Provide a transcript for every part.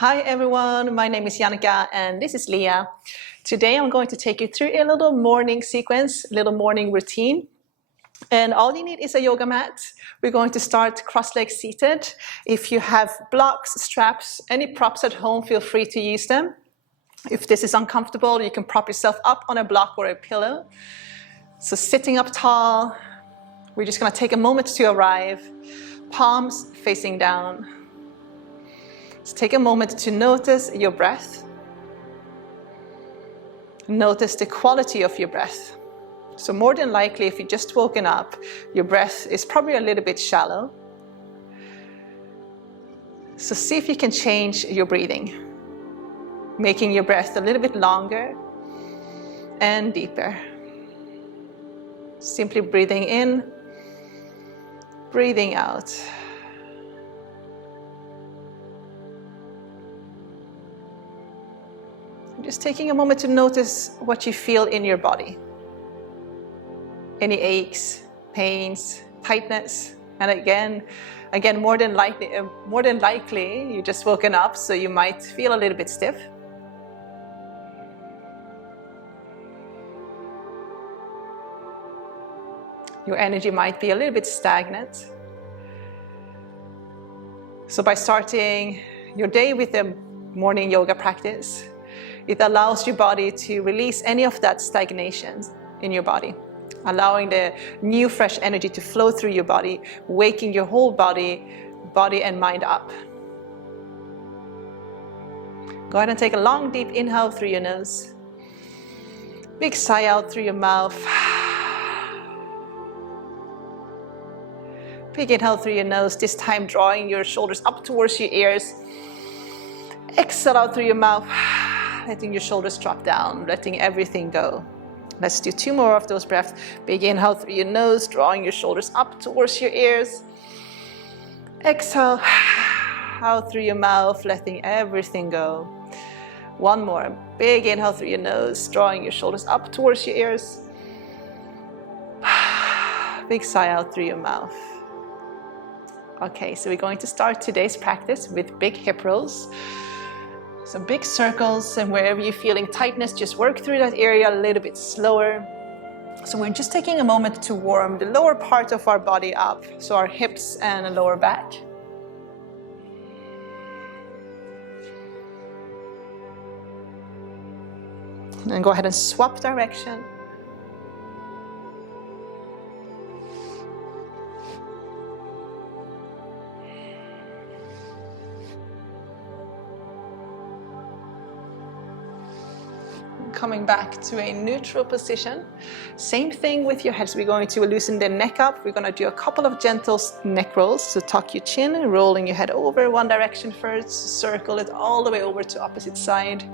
Hi everyone, my name is YOGANNICA and this is Leah. Today I'm going to take you through a little morning sequence, a little morning routine. And all you need is a yoga mat. We're going to start cross-legged seated. If you have blocks, straps, any props at home, feel free to use them. If this is uncomfortable, you can prop yourself up on a block or a pillow. So sitting up tall, we're just going to take a moment to arrive, palms facing down. So take a moment to notice your breath. Notice the quality of your breath. So more than likely, if you've just woken up, your breath is probably a little bit shallow. So see if you can change your breathing, making your breath a little bit longer and deeper. Simply breathing in, breathing out. Just taking a moment to notice what you feel in your body. Any aches, pains, tightness, and again, more than likely, you just woken up, so you might feel a little bit stiff. Your energy might be a little bit stagnant. So by starting your day with a morning yoga practice, it allows your body to release any of that stagnation in your body, allowing the new fresh energy to flow through your body, waking your whole body and mind up. Go ahead and take a long deep inhale through your nose. Big sigh out through your mouth. Big inhale through your nose, this time drawing your shoulders up towards your ears. Exhale out through your mouth. Letting your shoulders drop down, letting everything go. Let's do 2 more of those breaths. Big inhale through your nose, drawing your shoulders up towards your ears. Exhale out through your mouth, letting everything go. 1 more. Big inhale through your nose, drawing your shoulders up towards your ears. Big sigh out through your mouth. Okay, so we're going to start today's practice with big hip rolls. So big circles, and wherever you're feeling tightness, just work through that area a little bit slower. So we're just taking a moment to warm the lower part of our body up, so our hips and the lower back. And go ahead and swap direction. Coming back to a neutral position. Same thing with your head. So we're going to loosen the neck up. We're going to do a couple of gentle neck rolls. So tuck your chin, rolling your head over one direction first, circle it all the way over to opposite side.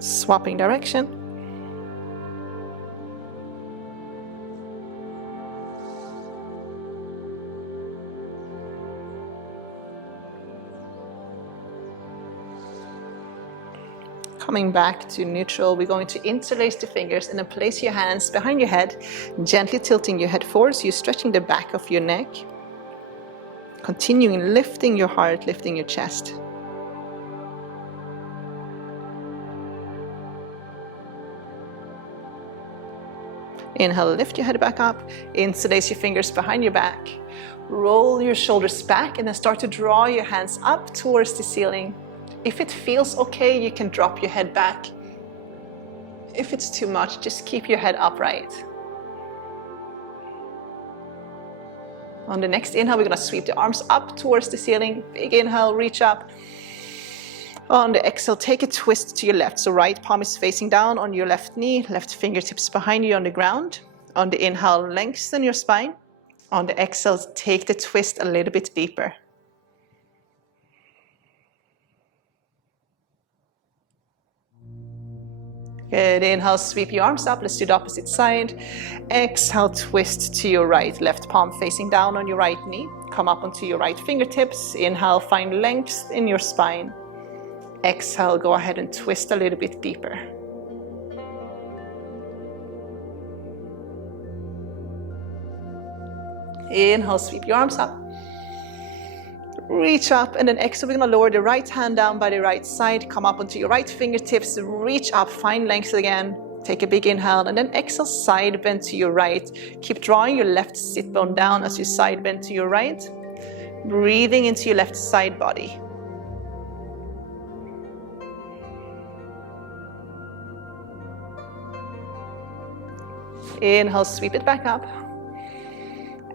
Swapping direction. Coming back to neutral, we're going to interlace the fingers and then place your hands behind your head, gently tilting your head forward, so you're stretching the back of your neck. Continuing lifting your heart, lifting your chest. Inhale, lift your head back up, interlace your fingers behind your back, roll your shoulders back, and then start to draw your hands up towards the ceiling. If it feels okay, you can drop your head back. If it's too much, just keep your head upright. On the next inhale, we're going to sweep the arms up towards the ceiling. Big inhale, reach up. On the exhale, take a twist to your left. So right palm is facing down on your left knee, left fingertips behind you on the ground. On the inhale, lengthen your spine. On the exhale, take the twist a little bit deeper. Good, inhale, sweep your arms up, let's do the opposite side. Exhale, twist to your right, left palm facing down on your right knee. Come up onto your right fingertips. Inhale, find length in your spine. Exhale, go ahead and twist a little bit deeper. Inhale, sweep your arms up. Reach up, and then exhale, we're gonna lower the right hand down by the right side, come up onto your right fingertips, reach up, find length again. Take a big inhale, and then exhale, side bend to your right. Keep drawing your left sit bone down as you side bend to your right. Breathing into your left side body. Inhale, sweep it back up.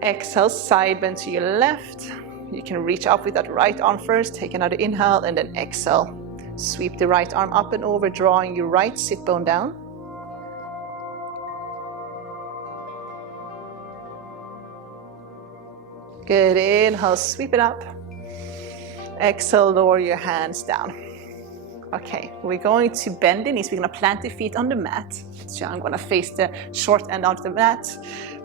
Exhale, side bend to your left. You can reach up with that right arm first, take another inhale, and then exhale. Sweep the right arm up and over, drawing your right sit bone down. Good, inhale, sweep it up. Exhale, lower your hands down. Okay, we're going to bend the knees. We're gonna plant the feet on the mat. So I'm gonna face the short end of the mat.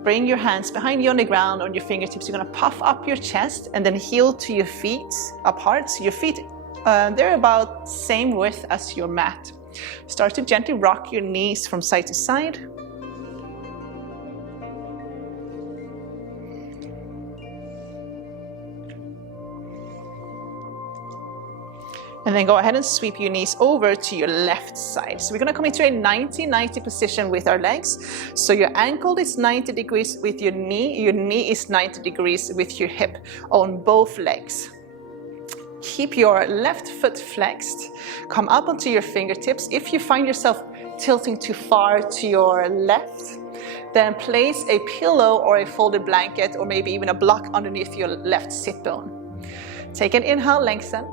Bring your hands behind you on the ground, on your fingertips. You're gonna puff up your chest and then heel to your feet apart. So your feet, they're about same width as your mat. Start to gently rock your knees from side to side. And then go ahead and sweep your knees over to your left side. So we're gonna come into a 90-90 position with our legs. So your ankle is 90 degrees with your knee is 90 degrees with your hip on both legs. Keep your left foot flexed. Come up onto your fingertips. If you find yourself tilting too far to your left, then place a pillow or a folded blanket or maybe even a block underneath your left sit bone. Take an inhale, lengthen.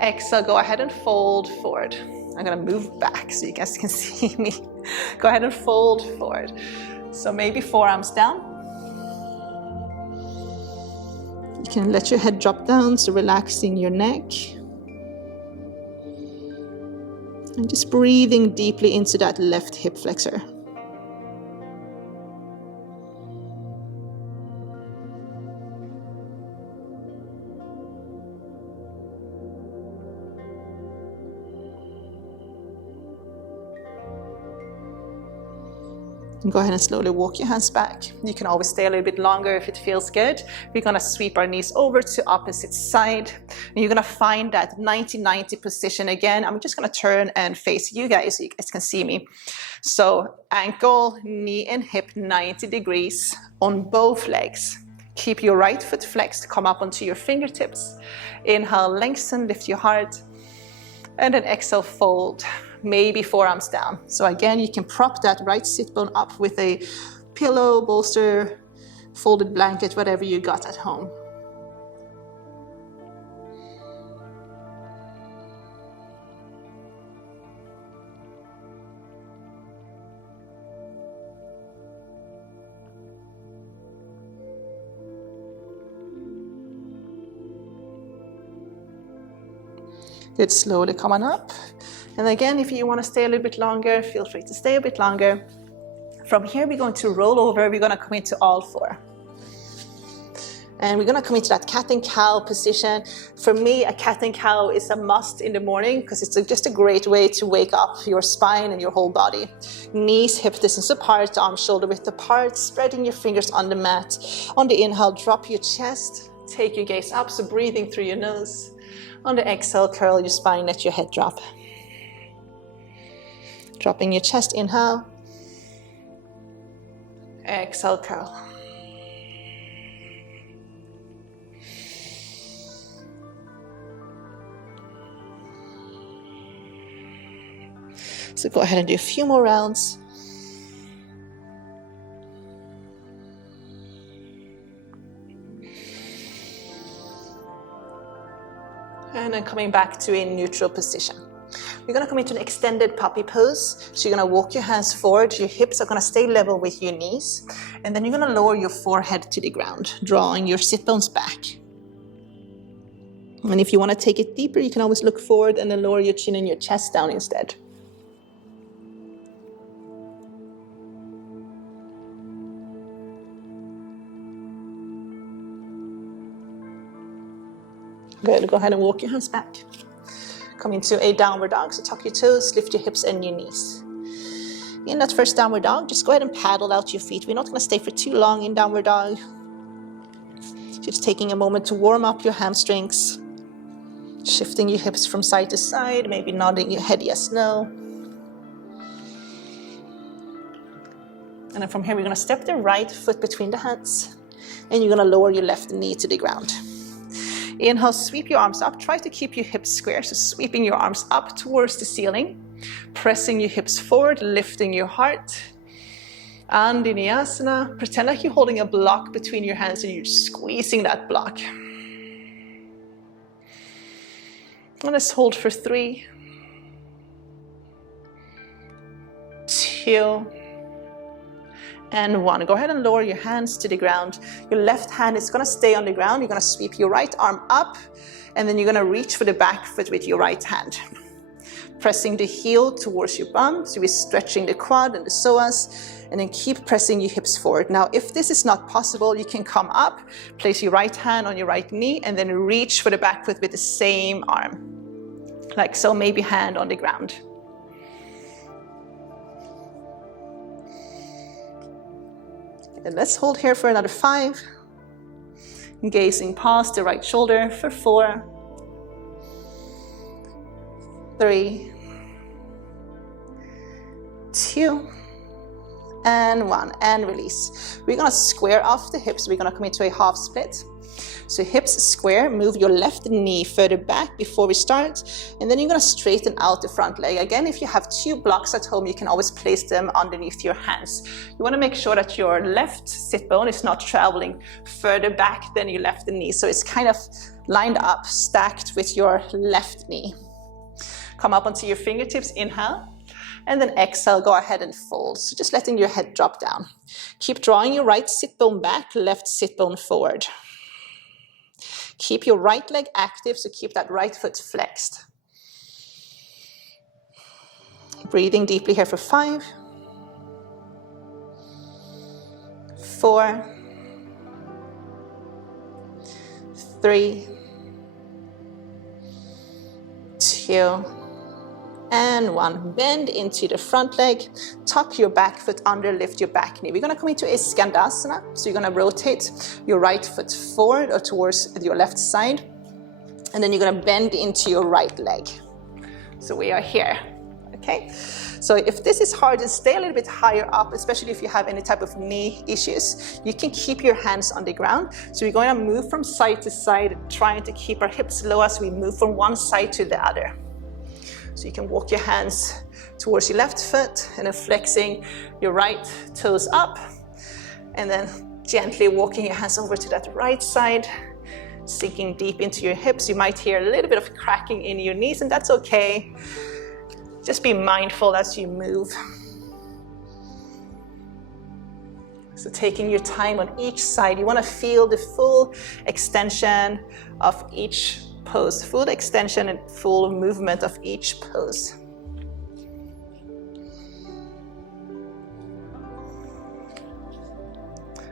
Exhale, go ahead and fold forward. I'm gonna move back so you guys can see me. Go ahead and fold forward. So maybe forearms down. You can let your head drop down, so relaxing your neck. And just breathing deeply into that left hip flexor. Go ahead and slowly walk your hands back. You can always stay a little bit longer if it feels good. We're gonna sweep our knees over to opposite side. And you're gonna find that 90-90 position again. I'm just gonna turn and face you guys so you guys can see me. So ankle, knee and hip 90 degrees on both legs. Keep your right foot flexed, come up onto your fingertips. Inhale, lengthen, lift your heart. And then exhale, fold. Maybe forearms down. So again, you can prop that right sit bone up with a pillow, bolster, folded blanket, whatever you got at home. Good, slowly come on up. And again, if you want to stay a little bit longer, feel free to stay a bit longer. From here, we're going to roll over. We're going to come into all four. And we're going to come into that cat and cow position. For me, a cat and cow is a must in the morning because it's just a great way to wake up your spine and your whole body. Knees, hip distance apart, arms shoulder width apart, spreading your fingers on the mat. On the inhale, drop your chest. Take your gaze up, so breathing through your nose. On the exhale, curl your spine, let your head drop. Dropping your chest, inhale. Exhale, curl. So go ahead and do a few more rounds. And then coming back to a neutral position. You're gonna come into an extended puppy pose. So you're gonna walk your hands forward, your hips are gonna stay level with your knees, and then you're gonna lower your forehead to the ground, drawing your sit bones back. And if you wanna take it deeper, you can always look forward and then lower your chin and your chest down instead. Good, go ahead and walk your hands back. Come into a downward dog, so tuck your toes, lift your hips and your knees. In that first downward dog, just go ahead and paddle out your feet. We're not going to stay for too long in downward dog. Just taking a moment to warm up your hamstrings, shifting your hips from side to side, maybe nodding your head yes, no. And then from here, we're going to step the right foot between the hands, and you're going to lower your left knee to the ground. Inhale, sweep your arms up. Try to keep your hips square, so sweeping your arms up towards the ceiling, pressing your hips forward, lifting your heart. And in Vinyasana, pretend like you're holding a block between your hands and you're squeezing that block. And let's hold for 3, 2, and 1. Go ahead and lower your hands to the ground. Your left hand is going to stay on the ground. You're going to sweep your right arm up, and then you're going to reach for the back foot with your right hand. Pressing the heel towards your bum, so we're stretching the quad and the psoas, and then keep pressing your hips forward. Now, if this is not possible, you can come up, place your right hand on your right knee, and then reach for the back foot with the same arm. Like so, maybe hand on the ground. And let's hold here for another 5. Gazing past the right shoulder for 4, 3, 2, and 1, and release. We're going to square off the hips. We're going to come into a half split. So hips square, move your left knee further back before we start, and then you're going to straighten out the front leg. Again, if you have 2 blocks at home, you can always place them underneath your hands. You want to make sure that your left sit bone is not traveling further back than your left knee. So it's kind of lined up, stacked with your left knee. Come up onto your fingertips, inhale. And then exhale, go ahead and fold. So just letting your head drop down. Keep drawing your right sit bone back, left sit bone forward. Keep your right leg active, so keep that right foot flexed. Breathing deeply here for 5, 4, 3, 2, and 1. Bend into the front leg, tuck your back foot under, lift your back knee. We're going to come into a Skandasana. So you're going to rotate your right foot forward or towards your left side, and then you're going to bend into your right leg. So we are here, okay? So if this is hard, just stay a little bit higher up, especially if you have any type of knee issues. You can keep your hands on the ground. So we're going to move from side to side, trying to keep our hips low as we move from one side to the other. So you can walk your hands towards your left foot and then flexing your right toes up, and then gently walking your hands over to that right side, sinking deep into your hips. You might hear a little bit of cracking in your knees, and that's okay. Just be mindful as you move. So taking your time on each side, you want to feel the full extension of each pose, full extension and full movement of each pose.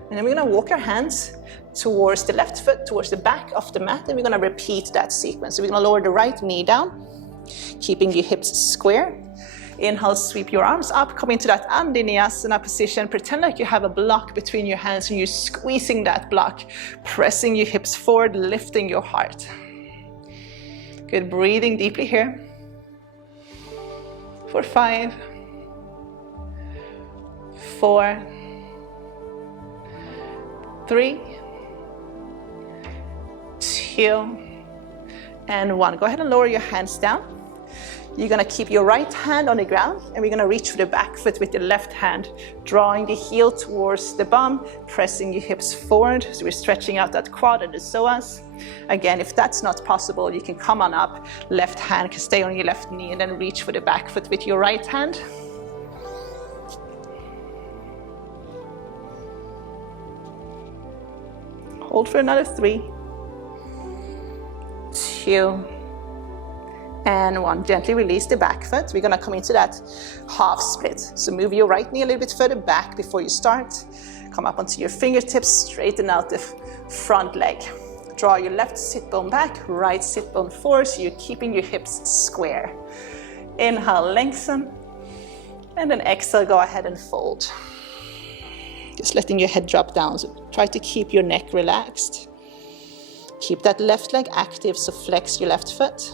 And then we're going to walk our hands towards the left foot, towards the back of the mat, and we're going to repeat that sequence. So we're going to lower the right knee down, keeping your hips square. Inhale, sweep your arms up, come into that Vinyasana position. Pretend like you have a block between your hands and you're squeezing that block, pressing your hips forward, lifting your heart. Good, breathing deeply here for 5, 4, 3, 2, and 1. Go ahead and lower your hands down. You're going to keep your right hand on the ground, and we're going to reach for the back foot with the left hand, drawing the heel towards the bum, pressing your hips forward. So we're stretching out that quad and the psoas. Again, if that's not possible, you can come on up. Left hand can stay on your left knee, and then reach for the back foot with your right hand. Hold for another 3, 2, and 1. Gently release the back foot. We're going to come into that half split. So move your right knee a little bit further back before you start. Come up onto your fingertips, straighten out the front leg. Draw your left sit bone back, right sit bone forward, so you're keeping your hips square. Inhale, lengthen, and then exhale, go ahead and fold. Just letting your head drop down, so try to keep your neck relaxed. Keep that left leg active, so flex your left foot.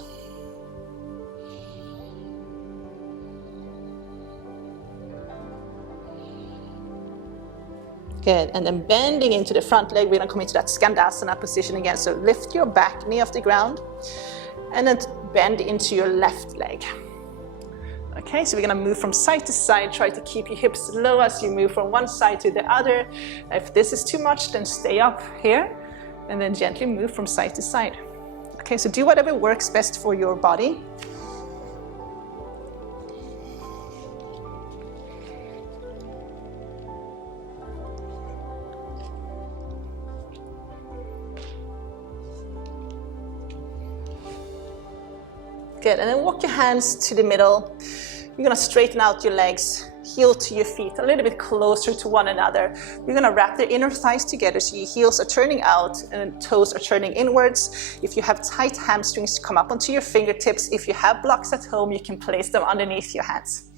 Good, and then bending into the front leg, we're gonna come into that Skandasana position again. So lift your back knee off the ground, and then bend into your left leg. Okay, so we're gonna move from side to side. Try to keep your hips low as you move from one side to the other. If this is too much, then stay up here, and then gently move from side to side. Okay, so do whatever works best for your body. Good, and then walk your hands to the middle. You're gonna straighten out your legs, heel to your feet, a little bit closer to one another. You're gonna wrap the inner thighs together so your heels are turning out and toes are turning inwards. If you have tight hamstrings, come up onto your fingertips. If you have blocks at home, you can place them underneath your hands.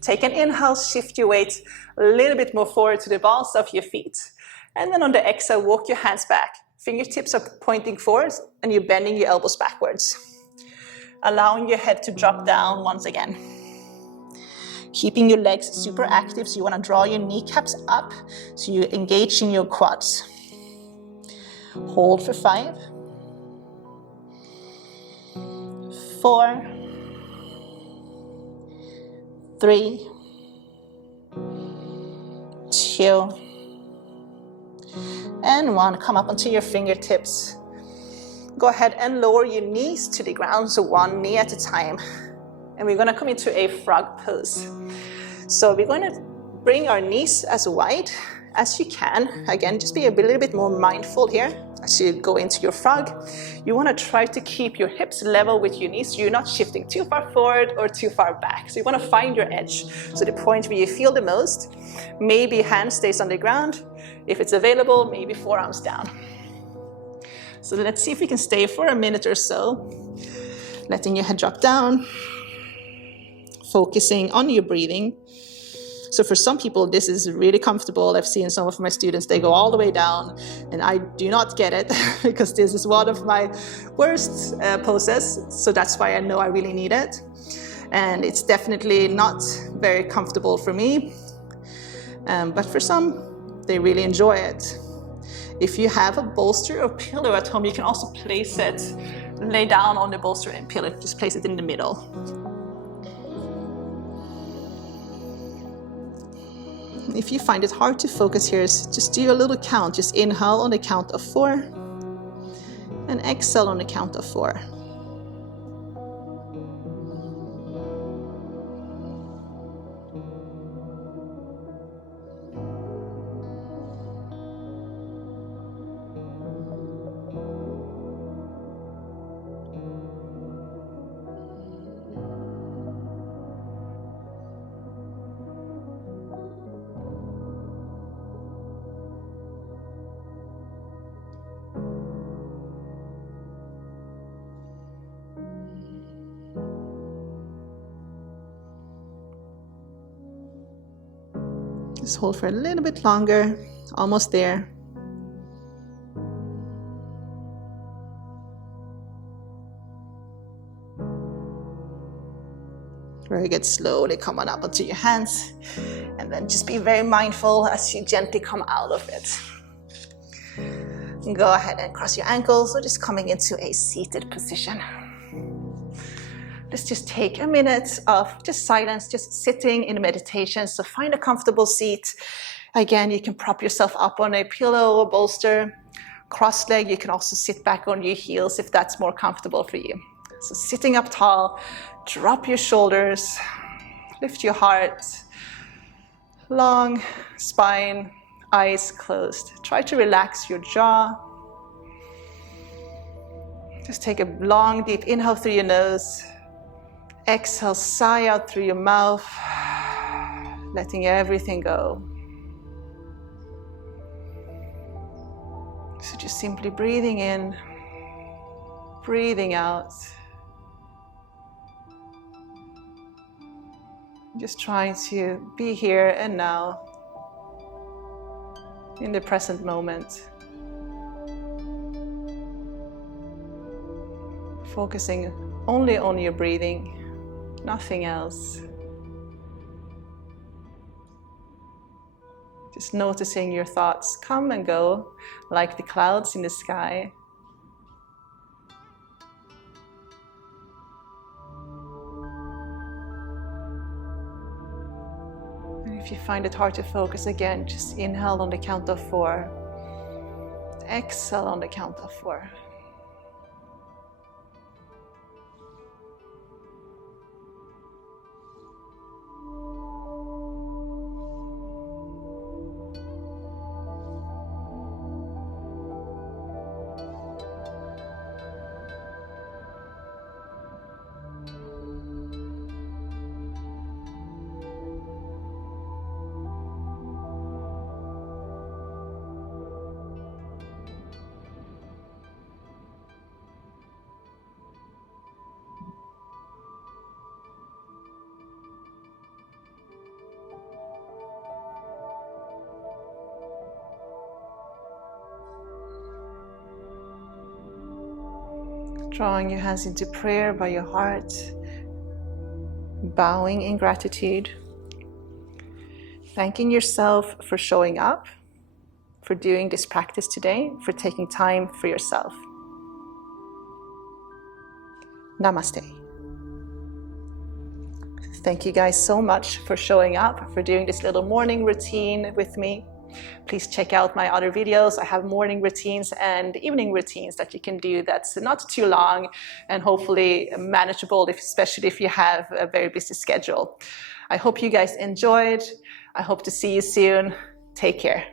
Take an inhale, shift your weight a little bit more forward to the balls of your feet. And then on the exhale, walk your hands back. Fingertips are pointing forwards and you're bending your elbows backwards. Allowing your head to drop down once again. Keeping your legs super active, so you want to draw your kneecaps up, so you're engaging your quads. Hold for 5, 4, 3, 2, and 1. Come up onto your fingertips. Go ahead and lower your knees to the ground, so one knee at a time. And we're gonna come into a frog pose. So we're going to bring our knees as wide as you can. Again, just be a little bit more mindful here as you go into your frog. You wanna try to keep your hips level with your knees, so you're not shifting too far forward or too far back. So you wanna find your edge. So the point where you feel the most, maybe hand stays on the ground. If it's available, maybe forearms down. So let's see if we can stay for a minute or so, letting your head drop down, focusing on your breathing. So for some people, this is really comfortable. I've seen some of my students, they go all the way down, and I do not get it because this is one of my worst poses. So that's why I know I really need it. And it's definitely not very comfortable for me. But for some, they really enjoy it. If you have a bolster or pillow at home, you can also place it, lay down on the bolster and pillow, just place it in the middle. If you find it hard to focus here, just do a little count. Just inhale on the count of 4 and exhale on the count of 4. Just hold for a little bit longer, almost there. Very good, slowly come on up onto your hands, and then just be very mindful as you gently come out of it. And go ahead and cross your ankles, or just coming into a seated position. Let's just take a minute of just silence, just sitting in meditation. So find a comfortable seat. Again, you can prop yourself up on a pillow or bolster. Cross-legged, you can also sit back on your heels if that's more comfortable for you. So sitting up tall, drop your shoulders, lift your heart, long spine, eyes closed. Try to relax your jaw. Just take a long, deep inhale through your nose. Exhale, sigh out through your mouth, letting everything go. So just simply breathing in breathing out. Just trying to be here and now, in the present moment. Focusing only on your breathing, nothing else. Just noticing your thoughts come and go like the clouds in the sky. And if you find it hard to focus again, just inhale on the count of 4. Exhale on the count of 4. Drawing your hands into prayer by your heart, bowing in gratitude, thanking yourself for showing up, for doing this practice today, for taking time for yourself. Namaste. Thank you guys so much for showing up, for doing this little morning routine with me. Please check out my other videos. I have morning routines and evening routines that you can do that's not too long and hopefully manageable, especially if you have a very busy schedule. I hope you guys enjoyed. I hope to see you soon. Take care.